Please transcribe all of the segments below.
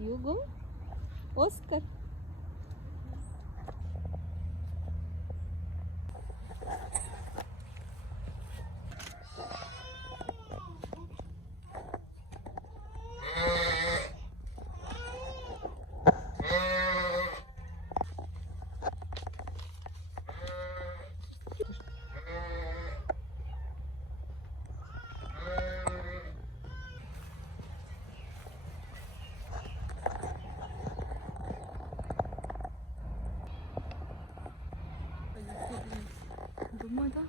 Юго. Оскар. Думаю, да.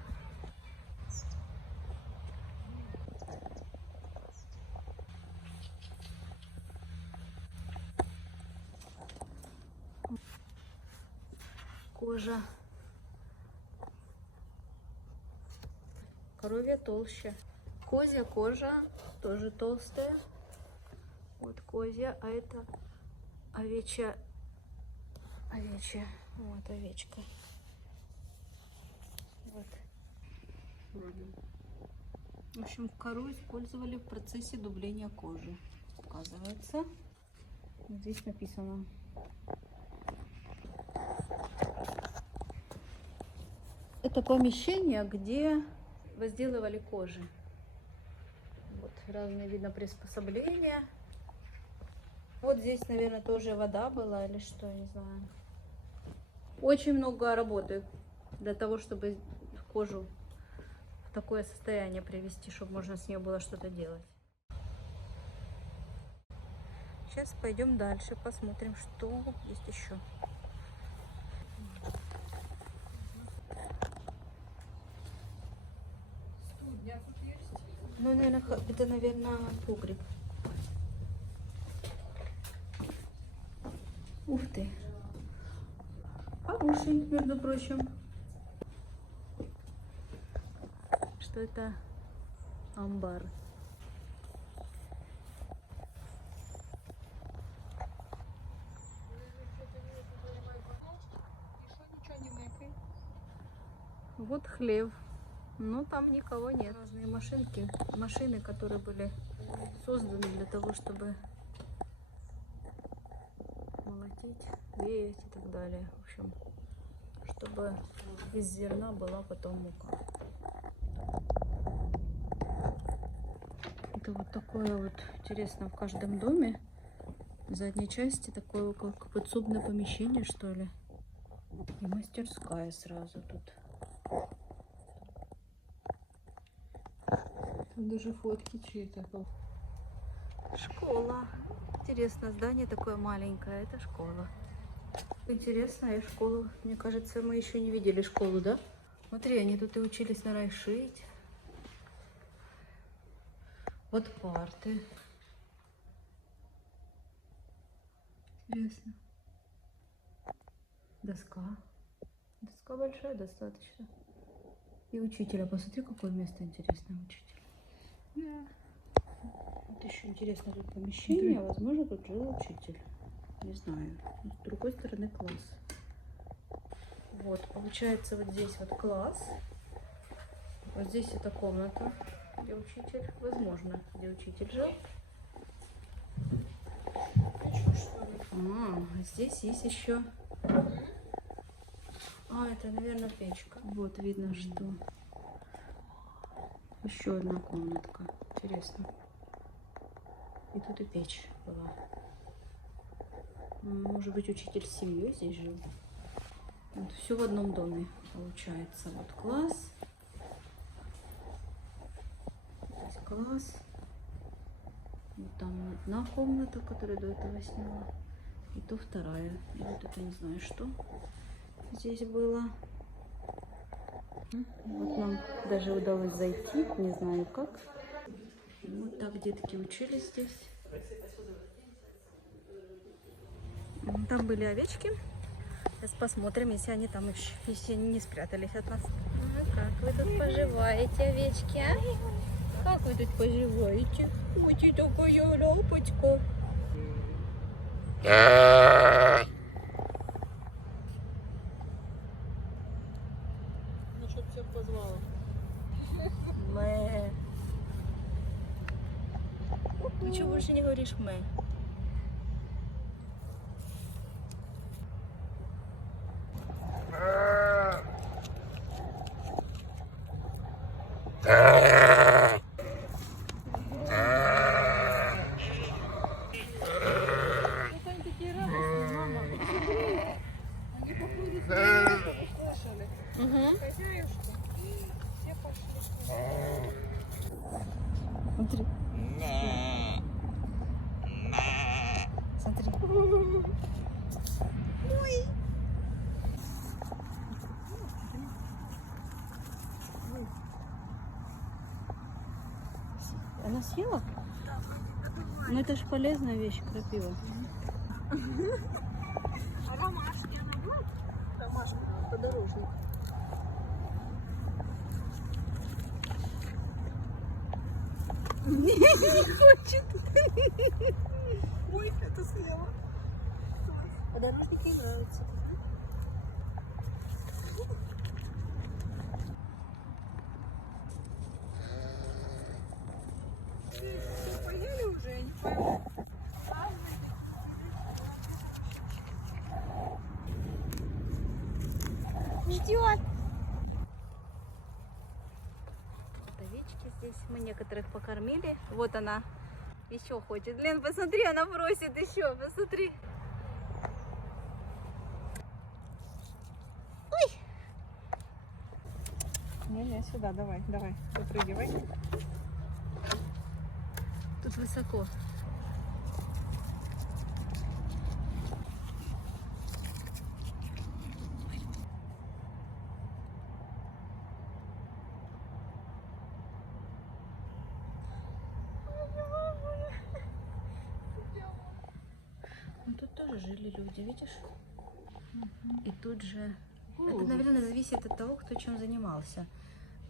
Кожа коровья толще. Козья кожа тоже толстая. Вот козья, а это овечья. Вот овечка. Вот. В общем, кору использовали в процессе дубления кожи. Оказывается, вот здесь написано. Это помещение, где возделывали кожи. Вот разные, видно, приспособления. Вот здесь, наверное, тоже вода была или что, не знаю. Очень много работы для того, чтобы кожу в такое состояние привести, чтобы можно с ней было что-то делать. Сейчас пойдем дальше, посмотрим, что есть еще. Ну, наверное, это, наверное, погреб. Ух ты. Хороший, между прочим. Что это? Амбар. Вот хлев. Но там никого нет. Разные машины, которые были созданы для того, чтобы молотить, веять и так далее. В общем, чтобы из зерна была потом мука. Это вот такое вот, интересно, в каждом доме в задней части такое как подсобное помещение, что ли. И мастерская сразу тут. Даже фотки чьи-то. Школа. Интересно, здание такое маленькое. Это школа. Интересная школа. Мне кажется, мы еще не видели школу, да? Смотри, они тут и учились, наверное, шить. Вот парты. Интересно. Доска. Доска большая достаточно. И учителя. Посмотри, какое место интересное учителя. Да. Вот еще интересно тут помещение. Возможно, тут жил учитель. Не знаю. С другой стороны класс. Вот, получается, вот здесь вот класс. Вот здесь это комната, где учитель. Возможно, где учитель жил. Здесь есть еще. Это, наверное, печка. Вот видно, что еще одна комнатка. Интересно. И тут и печь была. Может быть, учитель с семьей здесь жил. Вот все в одном доме получается. Вот класс. Здесь класс. Вот там одна комната, которую до этого сняла. И то вторая. И вот это не знаю, что здесь было. Вот нам даже удалось зайти, не знаю как. Вот так детки учились здесь. Там были овечки. Сейчас посмотрим, если они там еще, если они не спрятались от нас. Как вы тут поживаете, овечки, а? Как вы тут поживаете? Ой, ты такая лапочка. Ну, чтоб всех позвала. Мэ. Ты что больше не говоришь мэ? Вот они такие радостные, мама. Посмотри. Они походу слышали. Хозяюшку. Все пошли. Смотри. Смотри. Она съела? Ну это же полезная вещь, крапива. А ромашки она будет? Ромашка, подорожник. Не хочет. Ой, это съела. Подорожники ей нравятся. Все поели уже? Я не пойму. Идет. Вот овечки здесь. Мы некоторых покормили. Вот она еще хочет. Лен, посмотри, она просит еще. Посмотри. Не, сюда, давай, выпрыгивай. Тут высоко. Ну, тут тоже жили люди, видишь? И тут же... Это, наверное, зависит от того, кто чем занимался.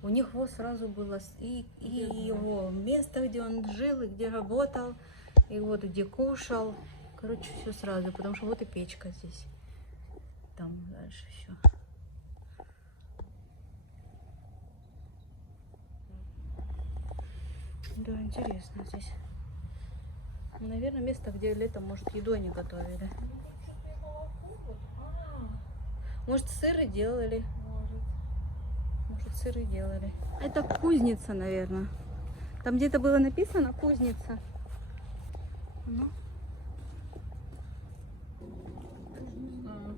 У них вот сразу было и его место, где он жил, и где работал, и вот где кушал. Короче, все сразу, потому что вот и печка здесь. Там дальше все. Да, интересно здесь. Наверное, место, где летом, может, еду они готовили. Может, сыры делали. Может, сыры делали. Это кузница, наверное. Там где-то было написано кузница. Ну. Не знаю.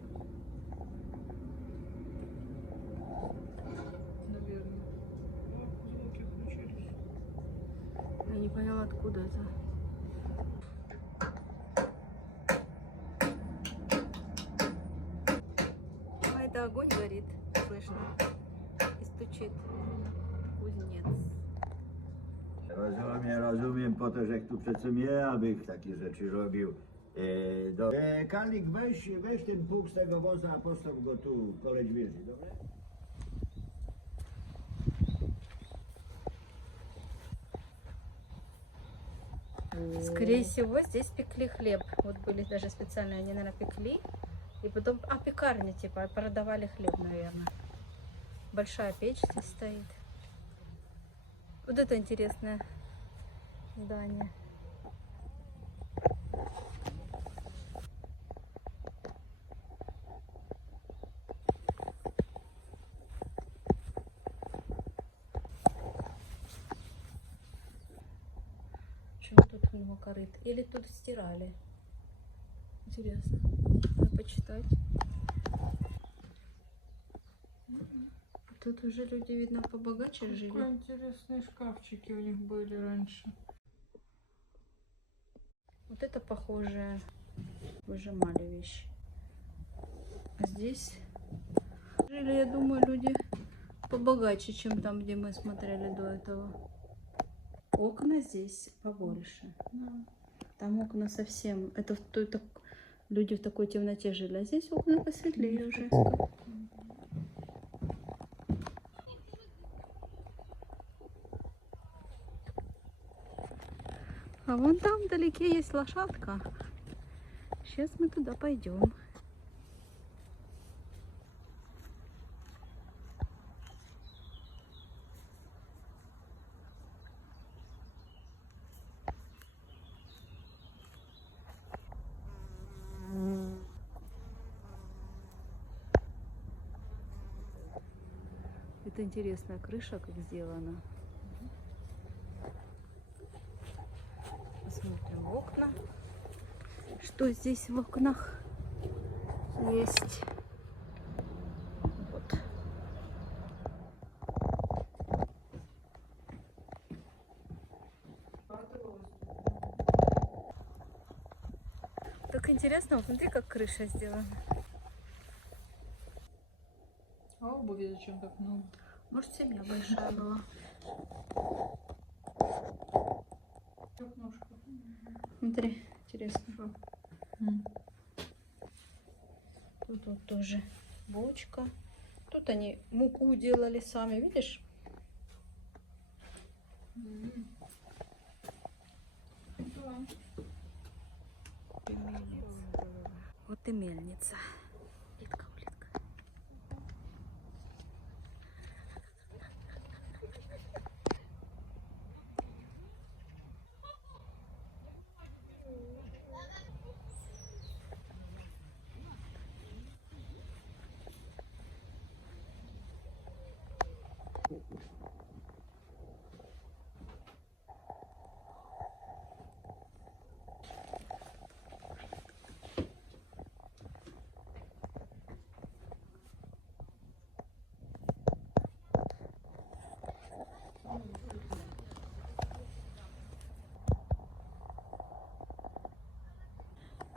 Наверное. Звуки включились. Я не поняла, откуда это. А это огонь горит, слышно. И стучит кузнец. Rozumiem, po to, że tu przecież mnie, abych takie rzeczy robił. Kalik, weź ten pług z tego woza, a postaw go tu, koleś wieży, dobra? Скорее всего, здесь пекли хлеб. Вот были даже специально, они, наверное, пекли. И потом, пекарня, типа, продавали хлеб, наверное. Большая печь здесь стоит. Вот это интересное здание. Что тут у него корыт? Или тут стирали? Интересно. Надо почитать. Тут уже люди, видно, побогаче жили. Какие интересные шкафчики у них были раньше. Вот это похоже, выжимали вещи. А здесь жили, я думаю, люди побогаче, чем там, где мы смотрели до этого. Окна здесь побольше. Там окна совсем... Это люди в такой темноте жили, а здесь окна посветлее уже. А вон там вдалеке есть лошадка. Сейчас мы туда пойдем. Это интересная крыша, как сделана. окна. Что здесь в окнах есть? Вот. Так интересно, вот смотри, как крыша сделана. А обуви зачем так много? Может, семья большая была. Как ножка. Смотри, интересно. Тут вот тоже бочка. Тут они муку делали сами, видишь? Вот и мельница. Улитка, улитка.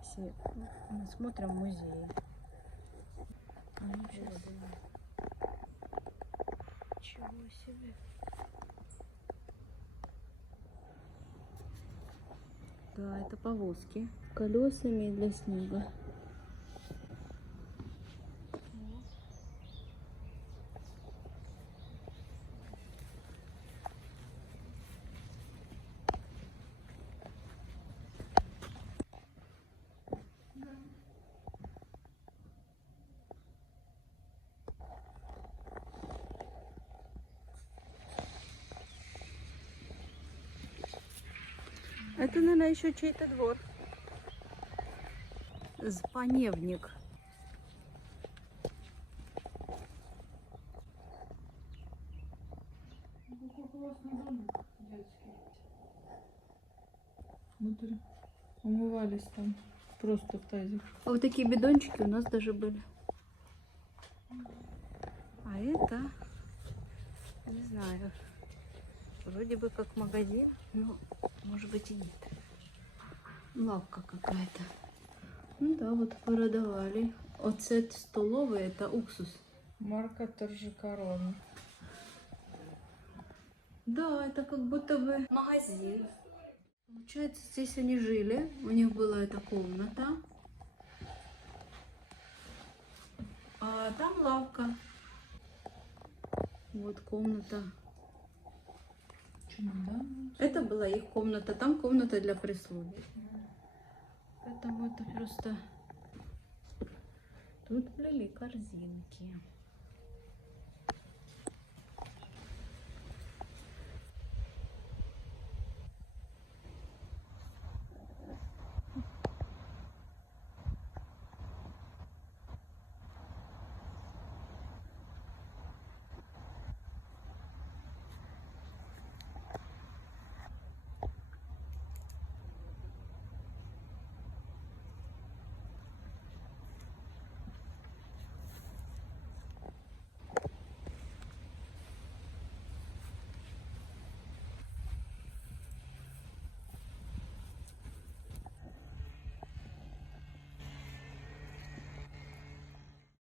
Все, мы смотрим музей. А ну сейчас. Чего себе. Да, это повозки. Колесами для снега. Это, наверное, еще чей-то двор. Спаневник. Какой классный домик детский. Смотри, умывались там просто в тазик. А вот такие бидончики у нас даже были. А это, не знаю, вроде бы как магазин, но может быть и нет. Лавка какая-то. Ну да, вот продавали. Оцет столовый, это уксус. Марка Торжекорона. Да, это как будто бы магазин. Получается, здесь они жили. У них была эта комната. А там лавка. Вот комната. Чемодан. Это была их комната. Там комната для прислуги. Поэтому это просто... Тут плели корзинки.